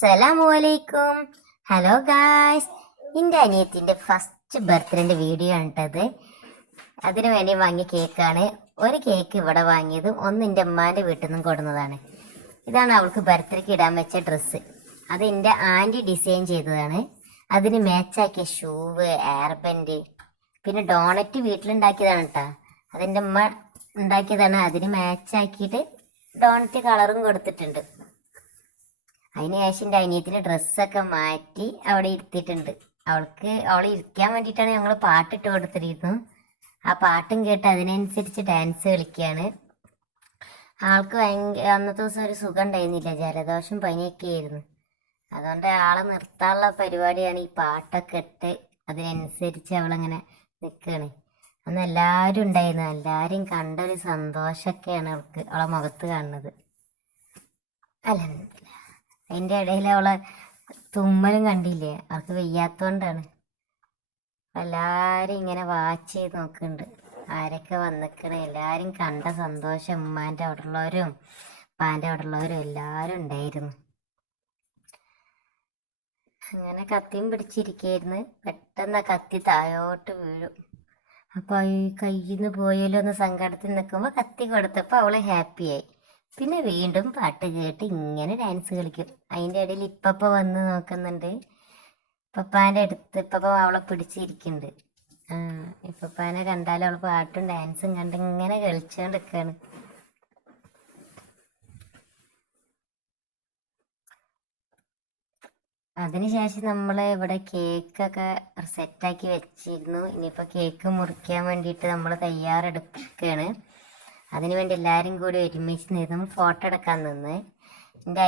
അസ്സലാമലൈക്കും. Hello guys, എൻ്റെ അനിയത്തിൻ്റെ first ബർത്ത്ഡേൻ്റെ video ആണ് കേട്ടത്. അതിനു വേണ്ടി വാങ്ങിയ കേക്കാണ്. ഒരു കേക്ക് ഇവിടെ വാങ്ങിയതും ഒന്ന് എൻ്റെ അമ്മാൻ്റെ വീട്ടിൽ നിന്നും കൊടുന്നതാണ്. ഇതാണ് അവൾക്ക് ബർത്ത്ഡേക്ക് ഇടാൻ വെച്ച ഡ്രസ്സ്. അത് എൻ്റെ ആൻറ്റി ഡിസൈൻ ചെയ്തതാണ്. അതിന് മാച്ചാക്കിയ ഷൂവ്, എയർബെൻഡ്, പിന്നെ ഡോണറ്റ് വീട്ടിലുണ്ടാക്കിയതാണ് കേട്ടോ. അതെൻ്റെ അമ്മ ഉണ്ടാക്കിയതാണ്. അതിന് മാച്ചാക്കിയിട്ട് ഡോണറ്റ് കളറും കൊടുത്തിട്ടുണ്ട്. അതിന് ശേഷം എൻ്റെ അനിയത്തിൻ്റെ ഡ്രസ്സൊക്കെ മാറ്റി അവിടെ ഇരുത്തിയിട്ടുണ്ട്. അവളെ ഇരിക്കാൻ വേണ്ടിയിട്ടാണ് ഞങ്ങൾ പാട്ടിട്ട് കൊടുത്തിരുന്നു. ആ പാട്ടും കേട്ട് അതിനനുസരിച്ച് ഡാൻസ് കളിക്കുകയാണ്. ആൾക്ക് അന്നത്തെ ദിവസം ഒരു സുഖം ഉണ്ടായിരുന്നില്ല, ജലദോഷം പനിയൊക്കെ ആയിരുന്നു. അതുകൊണ്ട് ആളെ നിർത്താനുള്ള പരിപാടിയാണ് ഈ പാട്ടൊക്കെ ഇട്ട് അതിനനുസരിച്ച് അവളങ്ങനെ നിൽക്കുകയാണ്. അന്ന് എല്ലാവരും ഉണ്ടായിരുന്നു. എല്ലാവരും കണ്ടൊരു സന്തോഷമൊക്കെയാണ് അവളെ മുഖത്ത് കാണുന്നത്. അൽഹംദുലില്ലാ. അതിൻ്റെ ഇടയിൽ അവളെ തുമ്മലും കണ്ടില്ലേ, അവൾക്ക് വയ്യാത്തോണ്ടാണ്. എല്ലാരും ഇങ്ങനെ വാച്ച് ചെയ്ത് നോക്കുന്നുണ്ട് ആരൊക്കെ വന്നിക്കണേ. എല്ലാരും കണ്ട സന്തോഷം ഉമ്മാൻ്റെ അവിടെ ഉള്ളവരും ഉപ്പാൻ്റെ അവിടെ ഉള്ളവരും എല്ലാവരും ഉണ്ടായിരുന്നു. അങ്ങനെ കത്തിയും പിടിച്ചിരിക്കായിരുന്നു. പെട്ടെന്ന് കത്തി താഴോട്ട് വീഴും. അപ്പൊ ഈ കയ്യിൽ നിന്ന് പോയാലോ എന്ന് സങ്കടത്തിൽ നിൽക്കുമ്പോൾ കത്തി കൊടുത്തപ്പോൾ അവള് ഹാപ്പിയായി. പിന്നെ വീണ്ടും പാട്ട് കേട്ട് ഇങ്ങനെ ഡാൻസ് കളിക്കും. അതിൻ്റെ ഇടയിൽ ഇപ്പപ്പ വന്ന് നോക്കുന്നുണ്ട്. ഇപ്പപ്പാൻ്റെ അടുത്ത് ഇപ്പപ്പ അവളെ പിടിച്ചിരിക്കുന്നുണ്ട്. ഇപ്പപ്പാനെ കണ്ടാലും അവൾ പാട്ടും ഡാൻസും കണ്ട് ഇങ്ങനെ കളിച്ചുകൊണ്ടിരിക്കുകയാണ്. അതിനുശേഷം നമ്മൾ ഇവിടെ കേക്കൊക്കെ സെറ്റാക്കി വെച്ചിരുന്നു. ഇനിയിപ്പോൾ കേക്ക് മുറിക്കാൻ വേണ്ടിയിട്ട് നമ്മൾ തയ്യാറെടുക്കുകയാണ്. അതിനുവേണ്ടി എല്ലാവരും കൂടി ഒരുമിച്ച് നിന്ന് ഫോട്ടോ എടുക്കാൻ നിന്ന്. എൻ്റെ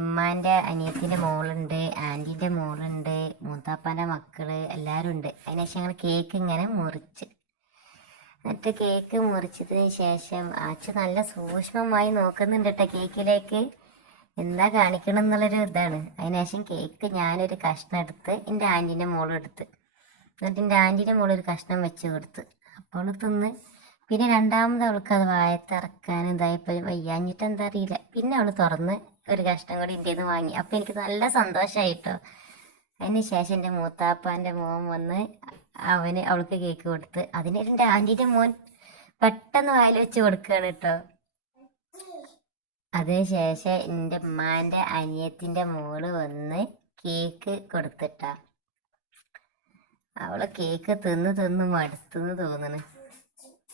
ഉമ്മാൻ്റെ അനിയത്തിൻ്റെ മോളുണ്ട്, ആൻറ്റീൻ്റെ മോളുണ്ട്, മൂത്താപ്പാൻ്റെ മക്കള് എല്ലാവരും ഉണ്ട്. അതിനുശേഷം ഞങ്ങൾ കേക്ക് ഇങ്ങനെ മുറിച്ച്, എന്നിട്ട് കേക്ക് മുറിച്ചതിന് ശേഷം അച്ഛൻ നല്ല സൂക്ഷ്മമായി നോക്കുന്നുണ്ട് കേട്ടോ കേക്കിലേക്ക് എന്താ കാണിക്കണം എന്നുള്ളൊരു ഇതാണ്. അതിനുശേഷം കേക്ക് ഞാനൊരു കഷ്ണം എടുത്ത് എൻ്റെ ആൻറ്റീൻ്റെ മോളും എടുത്ത്, എന്നിട്ട് എൻ്റെ ആൻറ്റീൻ്റെ മോളൊരു കഷ്ണം വെച്ച് കൊടുത്ത്. അപ്പോൾ തിന്ന്. പിന്നെ രണ്ടാമത് അവൾക്ക് അത് വായത്തിറക്കാൻ ഇതായപ്പോൾ വയ്യാഞ്ഞിട്ട് എന്താ അറിയില്ല, പിന്നെ അവൾ തുറന്ന് ഒരു കഷ്ണം കൂടി എൻ്റെ നിന്ന് വാങ്ങി. അപ്പോൾ എനിക്ക് നല്ല സന്തോഷമായിട്ടോ. അതിന് ശേഷം എൻ്റെ മൂത്താപ്പാൻ്റെ മോൻ വന്ന് അവൾക്ക് കേക്ക് കൊടുത്ത്. അതിന് എൻ്റെ ആൻറ്റീൻ്റെ മോൻ പെട്ടെന്ന് വായിൽ വെച്ച് കൊടുക്കുകയാണ് കേട്ടോ. അതിനുശേഷം എൻ്റെ ഉമ്മാൻ്റെ അനിയത്തിൻ്റെ മോള് വന്ന് കേക്ക് കൊടുത്തിട്ടാ. അവള് കേക്ക് തിന്ന് മടുത്തെന്ന് തോന്നണ്.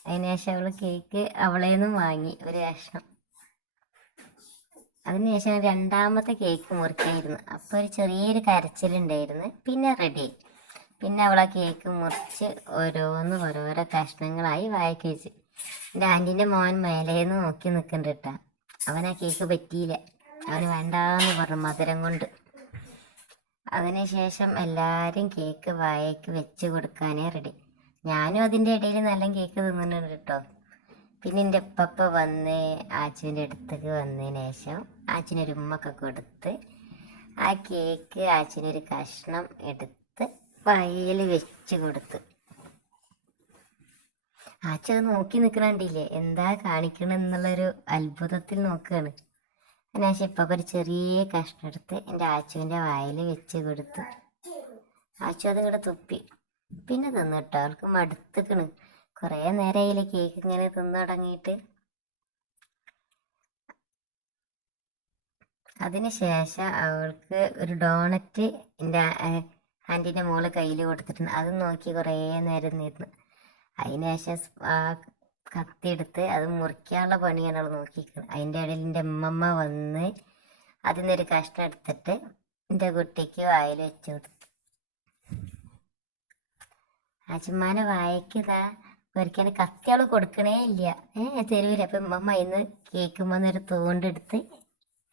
അതിനുശേഷം അവള് കേക്ക് അവളേന്നും വാങ്ങി ഒരു കഷ്ണം. അതിനുശേഷം രണ്ടാമത്തെ കേക്ക് മുറിക്കായിരുന്നു. അപ്പോൾ ഒരു ചെറിയൊരു കരച്ചിലുണ്ടായിരുന്നു. പിന്നെ റെഡി. പിന്നെ അവളെ കേക്ക് മുറിച്ച് ഓരോരോ കഷ്ണങ്ങളായി വായിക്ക് വെച്ച്. എൻ്റെ ആൻറ്റീൻ്റെ മോൻ മേലേന്ന് നോക്കി നിൽക്കുന്നുണ്ട് കേട്ടാ. അവനാ കേക്ക് പറ്റിയില്ല, അവന് വേണ്ടാന്ന് പറഞ്ഞു മധുരം കൊണ്ട്. അതിനുശേഷം എല്ലാവരും കേക്ക് വായക്ക് വെച്ച് കൊടുക്കാനേ റെഡി. ഞാനും അതിൻ്റെ ഇടയിൽ നല്ല കേക്ക് തിന്നുന്നുണ്ട് കേട്ടോ. പിന്നെ എൻ്റെ ഉപ്പപ്പ വന്ന് ആച്ചുവിൻ്റെ അടുത്തേക്ക് വന്നതിന് ശേഷം ആച്ചിനൊരു ഉമ്മൊക്കെ കൊടുത്ത് ആ കേക്ക് ആച്ചിനൊരു കഷ്ണം എടുത്ത് വായിൽ വെച്ച് കൊടുത്ത്. ആച്ചു അത് നോക്കി നിൽക്കണില്ലേ, എന്താ കാണിക്കണം എന്നുള്ളൊരു അത്ഭുതത്തിൽ നോക്കുകയാണ്. അതിനുശേഷം ഇപ്പം ഒരു ചെറിയ കഷ്ണം എടുത്ത് എൻ്റെ ആച്ചുവിൻ്റെ വായിൽ വെച്ച് കൊടുത്ത്. ആച്ചു അത് ഇവിടെ തുപ്പി. പിന്നെ തിന്നിട്ടോ, അവൾക്ക് മടുത്തിക്കണ്. കുറേ നേരമായില്ലേ കേക്ക് ഇങ്ങനെ തിന്നു തുടങ്ങിയിട്ട്. അതിനുശേഷം അവൾക്ക് ഒരു ഡോണറ്റ് എൻ്റെ ആൻറ്റീൻ്റെ മോള് കയ്യിൽ കൊടുത്തിട്ടുണ്ട്. അത് നോക്കി കുറേ നേരം നിന്നു. അതിനുശേഷം ആ കത്തി എടുത്ത് അത് മുറിക്കാനുള്ള പണിയാണ് അവൾ നോക്കിയിരിക്കുന്നത്. അതിൻ്റെ ഇടയിൽ എൻ്റെ അമ്മമ്മ വന്ന് അതിൽ നിന്നൊരു കഷ്ണം എടുത്തിട്ട് എൻ്റെ കുട്ടിക്ക് വായിൽ വെച്ച് കൊടുത്തു. അച്ഛമ്മാനെ വായക്ക് ഇതാ ഒരിക്കലും കത്തി അവൾ കൊടുക്കണേ ഇല്ല, തരൂല. അപ്പം അമ്മമ്മ ഇന്ന് കേൾക്കുമ്പോൾ തോണ്ടെടുത്ത്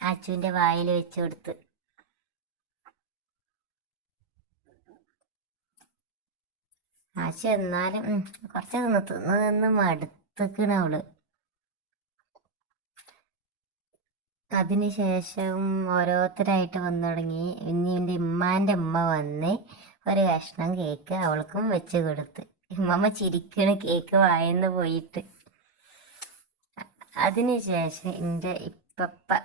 അച്ചുവിൻ്റെ വായിൽ വെച്ച് കൊടുത്ത്. ആച്ചു എന്നാലും കുറച്ച് തിന്ന് മടുത്തിക്കണ അവള്. അതിനുശേഷം ഓരോരുത്തരായിട്ട് വന്നു തുടങ്ങി. ഇനി എൻ്റെ ഉമ്മാൻ്റെ ഉമ്മ വന്ന് ഒരു കഷ്ണം കേക്ക് അവൾക്കും വെച്ച് കൊടുത്ത്. ഉമ്മമ്മ ചിരിക്കണ് കേക്ക് വായന്ന് പോയിട്ട്. അതിനുശേഷം എൻ്റെ ഇപ്പപ്പ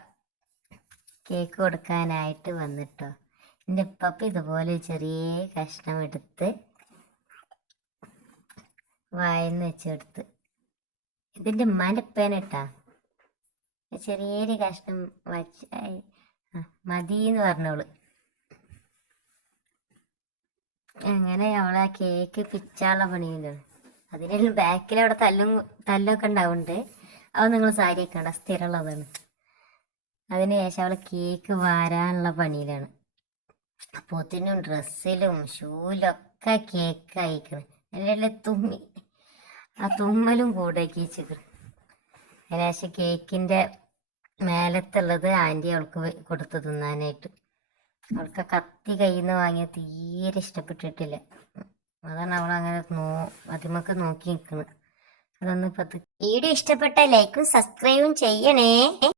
കേക്ക് കൊടുക്കാനായിട്ട് വന്നിട്ടോ. എൻ്റെ പപ്പ ഇതുപോലെ ചെറിയ കഷ്ണം എടുത്ത് വായന്ന് വെച്ചെടുത്ത്. ഇതിൻ്റെ ഉമ്മാൻ്റെ ഉപ്പേനിട്ടാ ചെറിയൊരു കഷ്ണം വച്ച് മതിന്ന് പറഞ്ഞോള്. അങ്ങനെ അവളാ കേക്ക് പിച്ചാനുള്ള പണിയിലാണ്. അതിനെല്ലാം ബാക്കിൽ അവിടെ തല്ലൊക്കെ ഉണ്ടാവുന്നുണ്ട്. അത് നിങ്ങൾ സാരി വെക്കണ്ട, സ്ഥിരമുള്ളതാണ്. അതിന് ശേഷം അവള് കേക്ക് വാരാനുള്ള പണിയിലാണ്. അപ്പോത്തിനും ഡ്രസ്സിലും ഷൂലൊക്കെ കേക്ക് അയക്കണം. എല്ലാം ആ തുമ്മലും കൂടാക്കി വെച്ചിട്ട്. അതിനുശേഷം കേക്കിൻ്റെ മേലത്തുള്ളത് ആൻറ്റി അവൾക്ക് കൊടുത്തു തിന്നാനായിട്ട്. അവൾക്ക് കത്തി കയ്യിൽ നിന്ന് വാങ്ങിയ തീരെ ഇഷ്ടപ്പെട്ടിട്ടില്ല. അതാണ് അവൾ അങ്ങനെ അതിമൊക്കെ നോക്കി നിൽക്കുന്നത്. അതൊന്നും ഇപ്പത്ത് വീഡിയോ ഇഷ്ടപ്പെട്ട ലൈക്കും സബ്സ്ക്രൈബും ചെയ്യണേ.